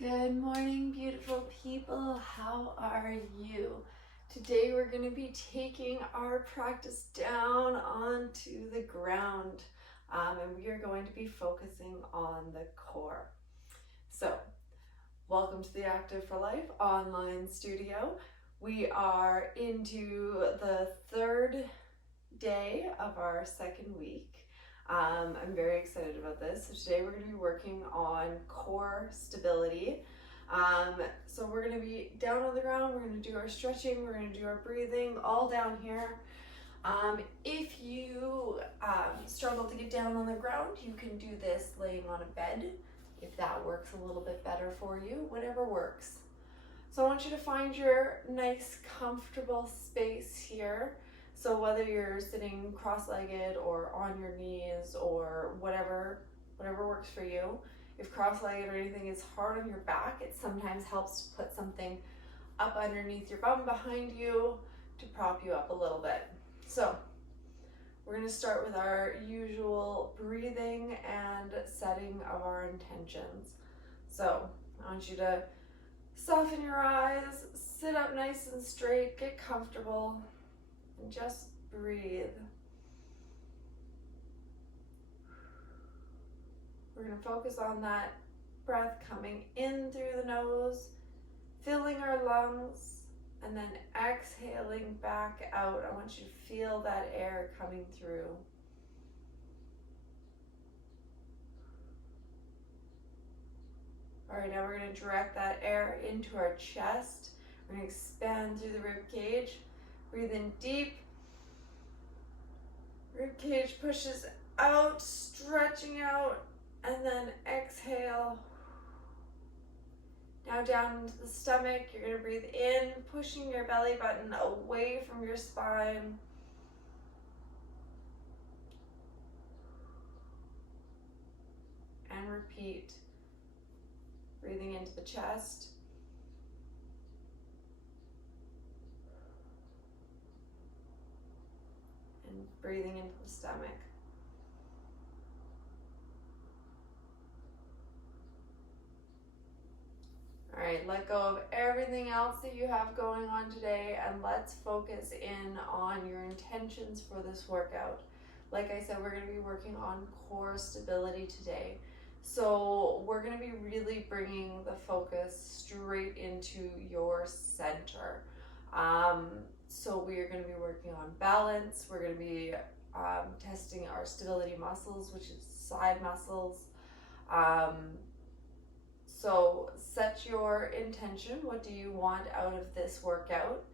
Good morning, beautiful people. How are you? Today we're going to be taking our practice down onto the ground, and we are going to be focusing on the core. So, welcome to the Active for Life online studio. We are into the third day of our second week. I'm very excited about this. So today we're going to be working on core stability. So we're going to be down on the ground, we're going to do our stretching, we're going to do our breathing, all down here. If you struggle to get down on the ground, you can do this laying on a bed, if that works a little bit better for you, whatever works. So I want you to find your nice, comfortable space here. So whether you're sitting cross-legged or on your knees or whatever works for you. If cross-legged or anything is hard on your back, it sometimes helps to put something up underneath your bum behind you to prop you up a little bit. So we're going to start with our usual breathing and setting of our intentions. So I want you to soften your eyes, sit up nice and straight, get comfortable, and just breathe. We're going to focus on that breath coming in through the nose, filling our lungs, and then exhaling back out. I want you to feel that air coming through. All right, now we're going to direct that air into our chest. We're going to expand through the rib cage. Breathe in deep. Rib cage pushes out, stretching out, and then exhale. Now down into the stomach, you're going to breathe in, pushing your belly button away from your spine. And repeat. Breathing into the chest. And breathing into the stomach. All right, let go of everything else that you have going on today, and let's focus in on your intentions for this workout. Like I said, we're going to be working on core stability today. So we're going to be really bringing the focus straight into your center. So we are going to be working on balance. We're going to be testing our stability muscles, which is side muscles. So set your intention. What do you want out of this workout?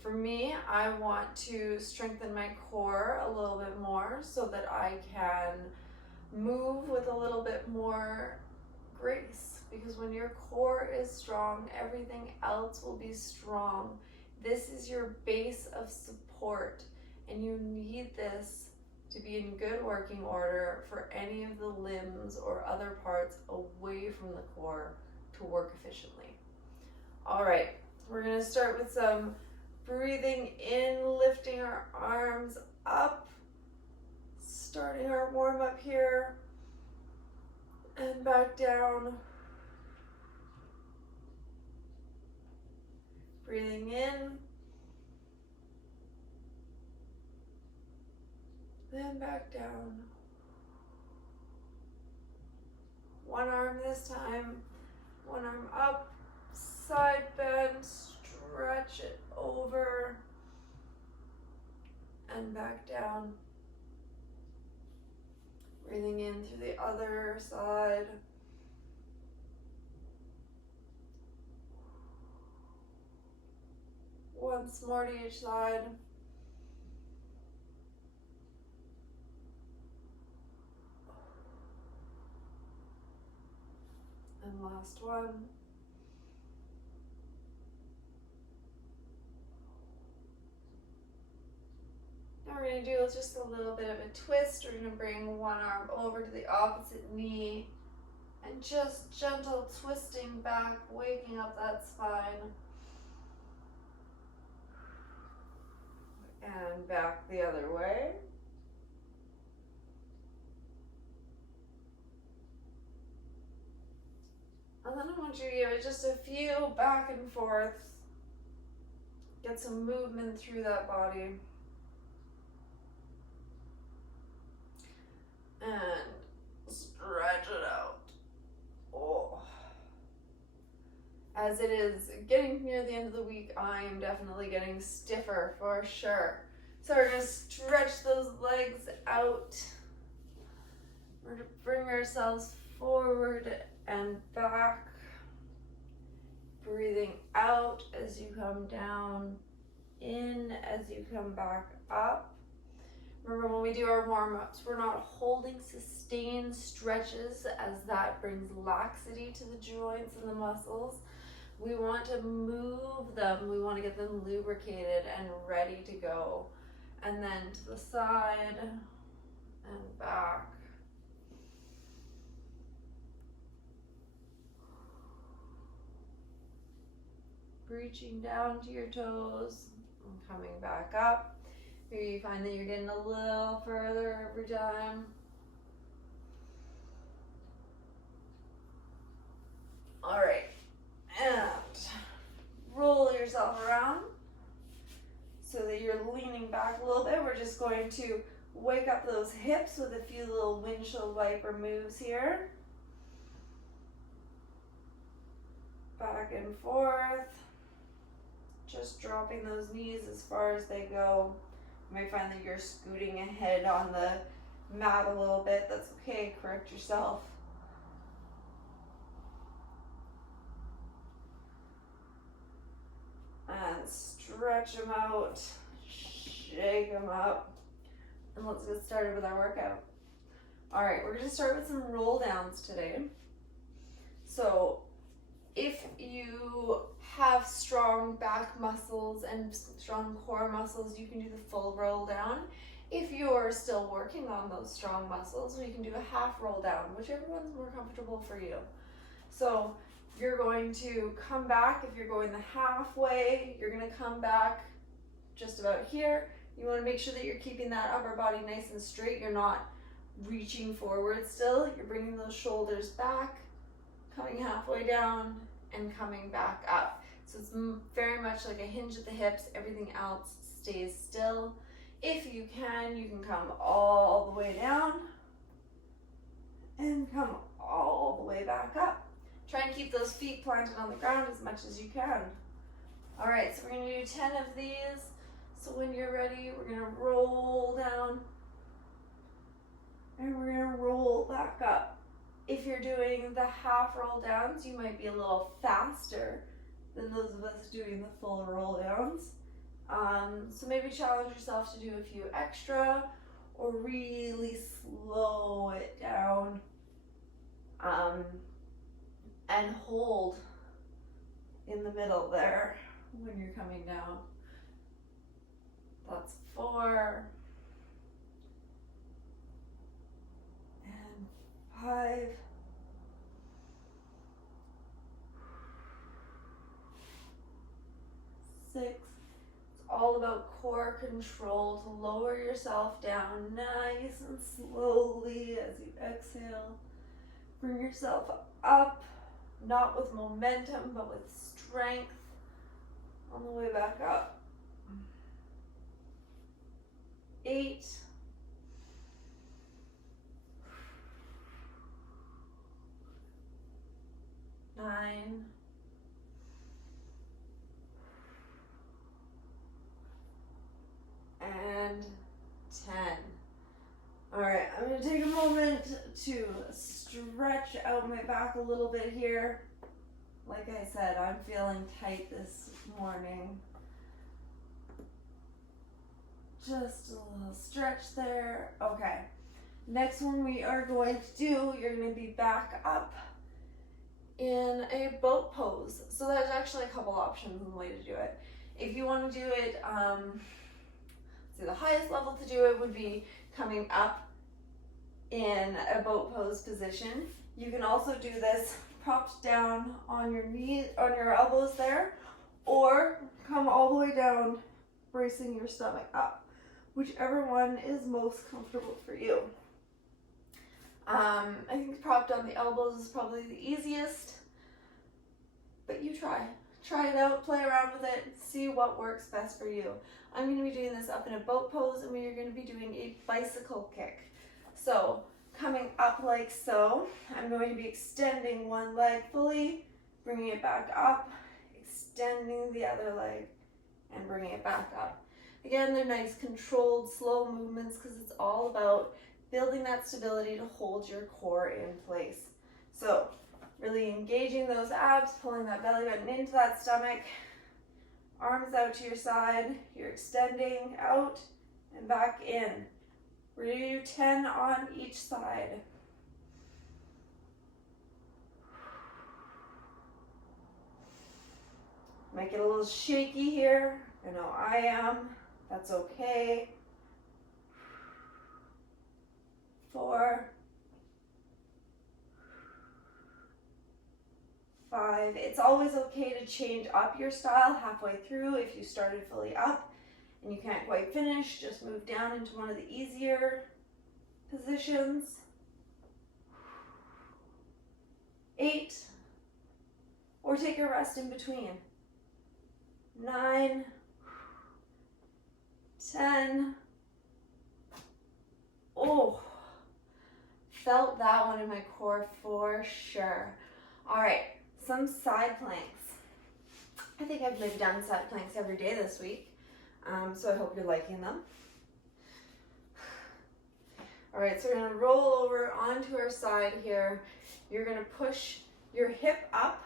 For me, I want to strengthen my core a little bit more so that I can move with a little bit more grace. Because when your core is strong, everything else will be strong. This is your base of support, and you need this to be in good working order for any of the limbs or other parts away from the core to work efficiently. All right, we're going to start with some breathing in, lifting our arms up, starting our warm up here, and back down. Breathing in, then back down. One arm this time, one arm up, side bend, stretch it over, and back down. Breathing in through the other side. Once more to each side. And last one. Now we're going to do just a little bit of a twist. We're going to bring one arm over to the opposite knee and just gentle twisting back, waking up that spine. And back the other way. And then I want you to give it just a few back and forth. Get some movement through that body. And stretch it out. Oh. As it is getting near the end of the week, I am definitely getting stiffer for sure. So we're going to stretch those legs out. We're going to bring ourselves forward and back. Breathing out as you come down, in as you come back up. Remember, when we do our warm-ups, we're not holding sustained stretches, as that brings laxity to the joints and the muscles. We want to move them. We want to get them lubricated and ready to go. And then to the side and back. Reaching down to your toes and coming back up. Maybe you find that you're getting a little further every time. All right, and roll yourself around so that you're leaning back a little bit. We're just going to wake up those hips with a few little windshield wiper moves here. Back and forth. Just dropping those knees as far as they go. You might find that you're scooting ahead on the mat a little bit. That's okay, correct yourself. And stretch them out, shake them up, and let's get started with our workout. All right, we're gonna start with some roll downs today. So if you have strong back muscles and strong core muscles, you can do the full roll down. If you're still working on those strong muscles, we can do a half roll down, whichever one's more comfortable for you. So you're going to come back. If you're going the halfway, you're going to come back just about here. You want to make sure that you're keeping that upper body nice and straight. You're not reaching forward still. You're bringing those shoulders back, coming halfway down, and coming back up. So it's very much like a hinge at the hips. Everything else stays still. If you can come all the way down and come all the way back up. Try and keep those feet planted on the ground as much as you can. All right, so we're going to do 10 of these. So when you're ready, we're going to roll down and we're going to roll back up. If you're doing the half roll downs, you might be a little faster than those of us doing the full roll downs. So maybe challenge yourself to do a few extra or really slow it down. And hold in the middle there when you're coming down. That's 4 and 5. 6. It's all about core control to lower yourself down nice and slowly as you exhale. Bring yourself up. Not with momentum, but with strength on the way back up. 8. 9. And 10. All right, I'm going to take a moment to stretch out my back a little bit here. Like I said, I'm feeling tight this morning. Just a little stretch there. Okay, next one we are going to do, you're going to be back up in a boat pose. So there's actually a couple options in the way to do it. If you want to do it, so the highest level to do it would be coming up in a boat pose position. You can also do this propped down on your knees, on your elbows there, or come all the way down, bracing your stomach up. Whichever one is most comfortable for you. I think propped on the elbows is probably the easiest. but you try it out, play around with it, see what works best for you. I'm going to be doing this up in a boat pose, and we are going to be doing a bicycle kick. So coming up like so, I'm going to be extending one leg fully, bringing it back up, extending the other leg, and bringing it back up. Again, they're nice, controlled, slow movements because it's all about building that stability to hold your core in place. So really engaging those abs, pulling that belly button into that stomach, arms out to your side, you're extending out and back in. We're going to do 10 on each side. Might get a little shaky here. I know I am. That's okay. 4, 5. It's always okay to change up your style halfway through. If you started fully up and you can't quite finish, just move down into one of the easier positions. 8, or take a rest in between. 9, 10. Oh, felt that one in my core for sure. All right, some side planks. I think I've maybe done side planks every day this week, so I hope you're liking them. All right, so we're gonna roll over onto our side here. You're gonna push your hip up.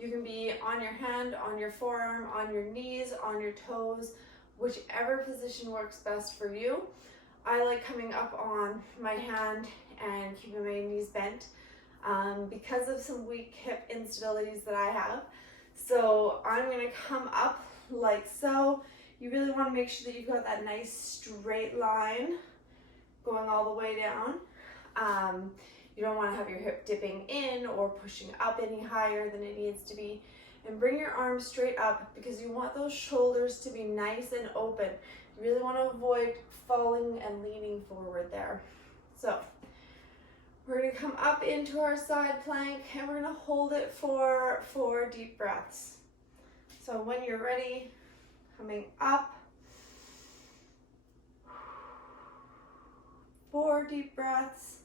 You can be on your hand, on your forearm, on your knees, on your toes, whichever position works best for you. I like coming up on my hand and keeping my knees bent because of some weak hip instabilities that I have. So I'm gonna come up like so. You really wanna make sure that you've got that nice straight line going all the way down. You don't want to have your hip dipping in or pushing up any higher than it needs to be. And bring your arms straight up because you want those shoulders to be nice and open. You really want to avoid falling and leaning forward there. So we're going to come up into our side plank and we're going to hold it for 4 deep breaths. So when you're ready, coming up, 4 deep breaths.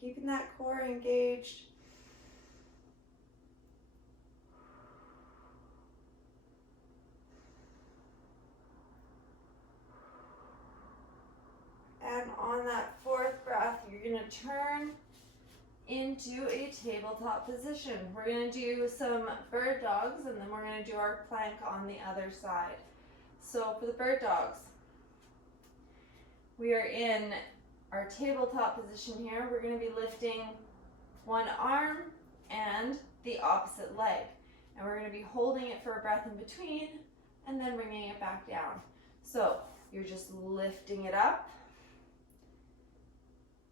Keeping that core engaged. And on that 4th breath, you're going to turn into a tabletop position. We're going to do some bird dogs and then we're going to do our plank on the other side. So for the bird dogs, we are in our tabletop position here. We're going to be lifting one arm and the opposite leg. And we're going to be holding it for a breath in between and then bringing it back down. So you're just lifting it up.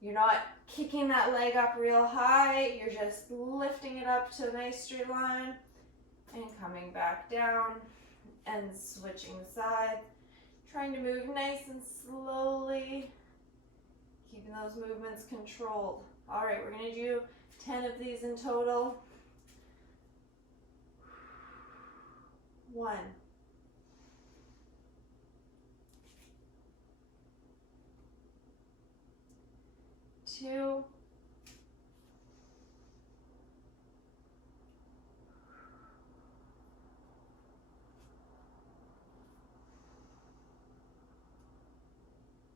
You're not kicking that leg up real high. You're just lifting it up to a nice straight line and coming back down and switching sides. Trying to move nice and slowly. Keeping those movements controlled. All right, we're going to do 10 of these in total. 1. 2.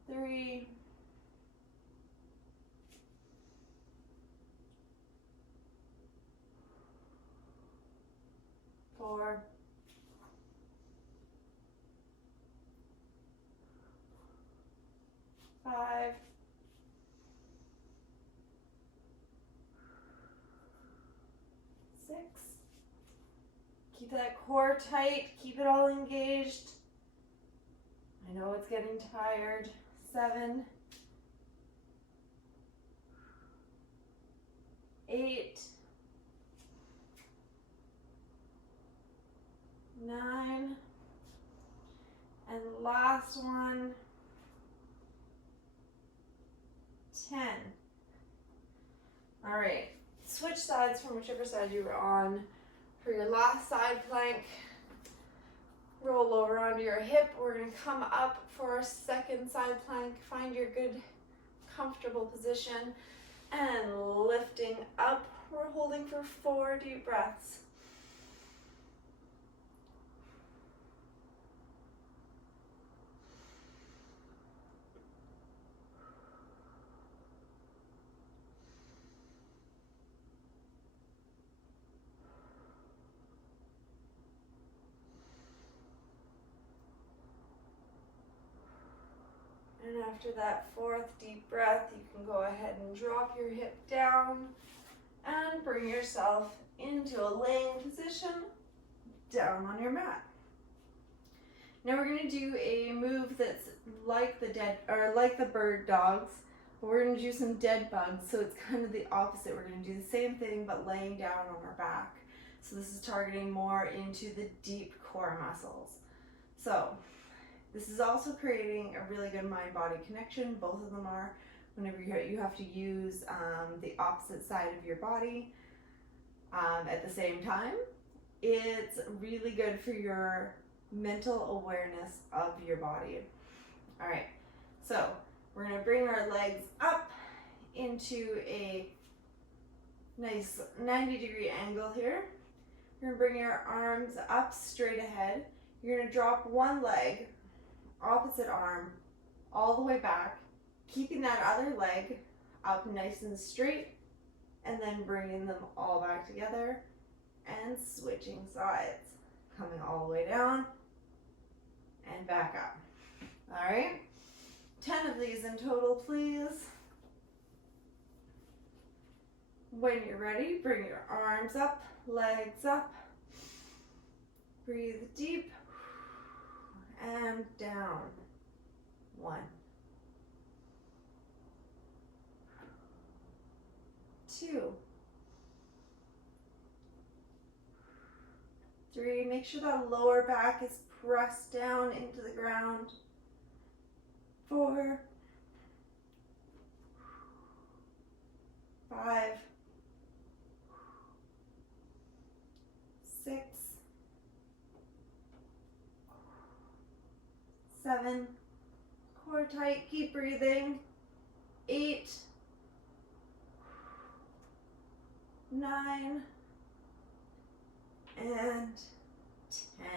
3. 4. 5. 6. Keep that core tight, keep it all engaged. I know it's getting tired. 7. 8. 9. And last one, 10. All All right, switch sides from whichever side you were on. For your last side plank, roll over onto your hip. We're going to come up for our second side plank. Find your good, comfortable position and lifting up. We're holding for 4 deep breaths. And after that 4th deep breath, you can go ahead and drop your hip down and bring yourself into a laying position down on your mat. Now we're going to do a move that's like the bird dogs, but we're going to do some dead bugs, so it's kind of the opposite. We're going to do the same thing but laying down on our back. So this is targeting more into the deep core muscles. So this is also creating a really good mind-body connection. Both of them are. Whenever you have to use the opposite side of your body at the same time, it's really good for your mental awareness of your body. All right, so we're going to bring our legs up into a nice 90-degree angle here. You're going to bring your arms up straight ahead. You're going to drop one leg, opposite arm, all the way back, keeping that other leg up nice and straight, and then bringing them all back together and switching sides. Coming all the way down and back up. All right, 10 of these in total, please. When you're ready, bring your arms up, legs up. Breathe deep and down. 1, 2, 3. Make sure that lower back is pressed down into the ground. 4, 5, 6, 7. Core tight, keep breathing. 8, 9, and 10.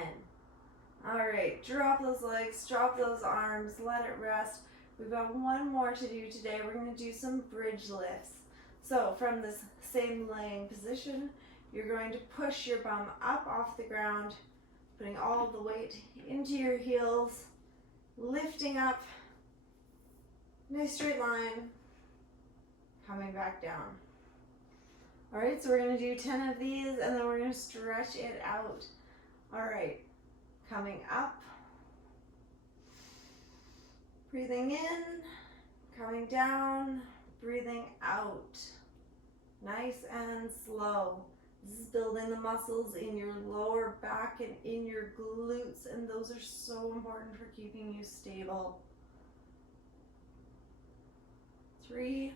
All right, drop those legs, drop those arms, let it rest. We've got one more to do today. We're going to do some bridge lifts. So from this same laying position, you're going to push your bum up off the ground, putting all the weight into your heels, lifting up, nice straight line, coming back down. All right, so we're going to do 10 of these, and then we're going to stretch it out. All right, coming up, breathing in, coming down, breathing out. Nice and slow. This is building the muscles in your lower back and in your glutes, and those are so important for keeping you stable. 3,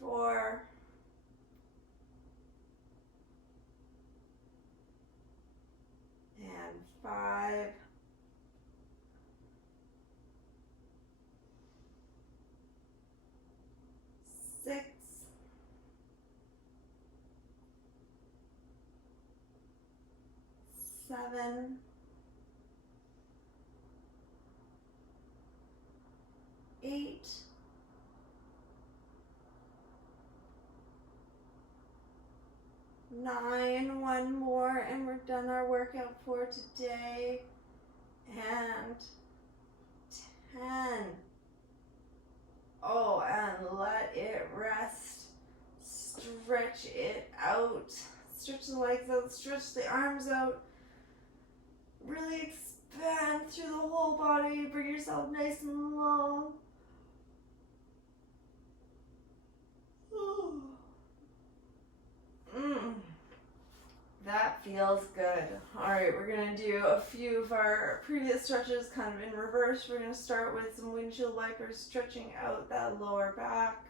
4, 5, 6, 7, 8, 9. One more, and we're done our workout for today. And 10. Oh, and let it rest. Stretch it out. Stretch the legs out, stretch the arms out. Really expand through the whole body. Bring yourself nice and long. That feels good. All right, we're gonna do a few of our previous stretches kind of in reverse. We're gonna start with some windshield wipers, stretching out that lower back.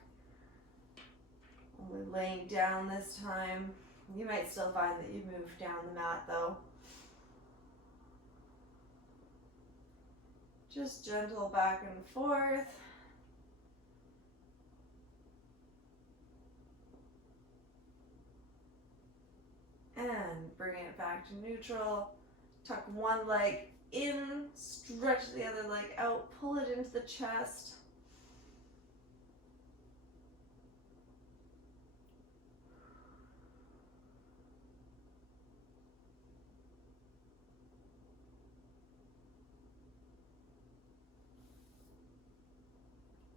Only laying down this time. You might still find that you move down the mat though. Just gentle back and forth. And bring it back to neutral. Tuck one leg in, stretch the other leg out, pull it into the chest.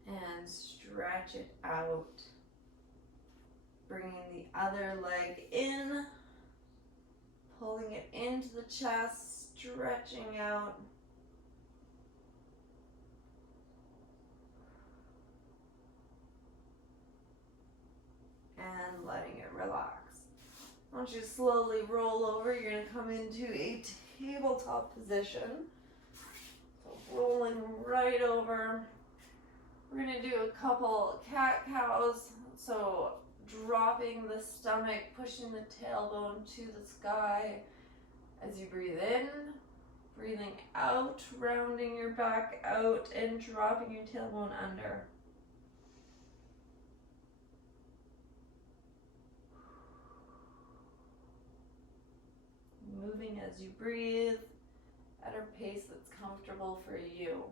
And stretch it out. Bringing the other leg in, pulling it into the chest, stretching out. And letting it relax. Once you slowly roll over, you're going to come into a tabletop position. So rolling right over. We're going to do a couple cat-cows. So dropping the stomach, pushing the tailbone to the sky as you breathe in, breathing out, rounding your back out and dropping your tailbone under. Moving as you breathe at a pace that's comfortable for you.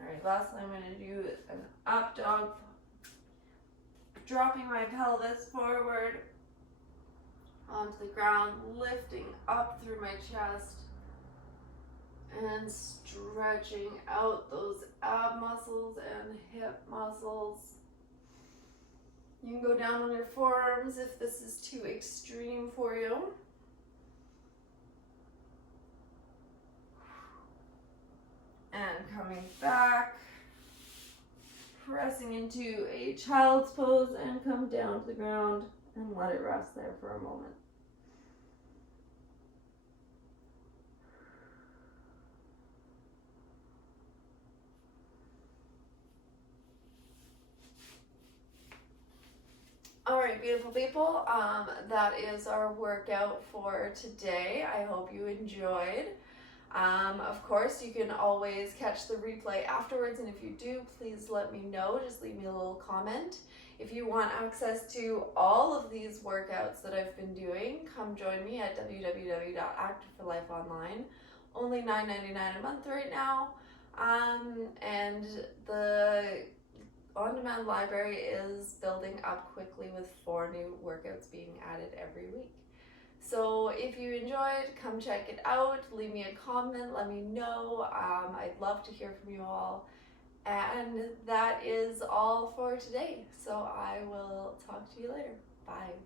Alright, lastly I'm going to do an up dog, dropping my pelvis forward onto the ground, lifting up through my chest and stretching out those ab muscles and hip muscles. You can go down on your forearms if this is too extreme for you. And coming back, pressing into a child's pose and come down to the ground and let it rest there for a moment. All right, beautiful people, that is our workout for today. I hope you enjoyed. Of course, you can always catch the replay afterwards, and if you do, please let me know. Just leave me a little comment. If you want access to all of these workouts that I've been doing, come join me at www.activeforlifeonline. Only $9.99 a month right now, and the on-demand library is building up quickly with 4 new workouts being added every week. So if you enjoyed, come check it out, leave me a comment, let me know. I'd love to hear from you all. And that is all for today. So I will talk to you later. Bye.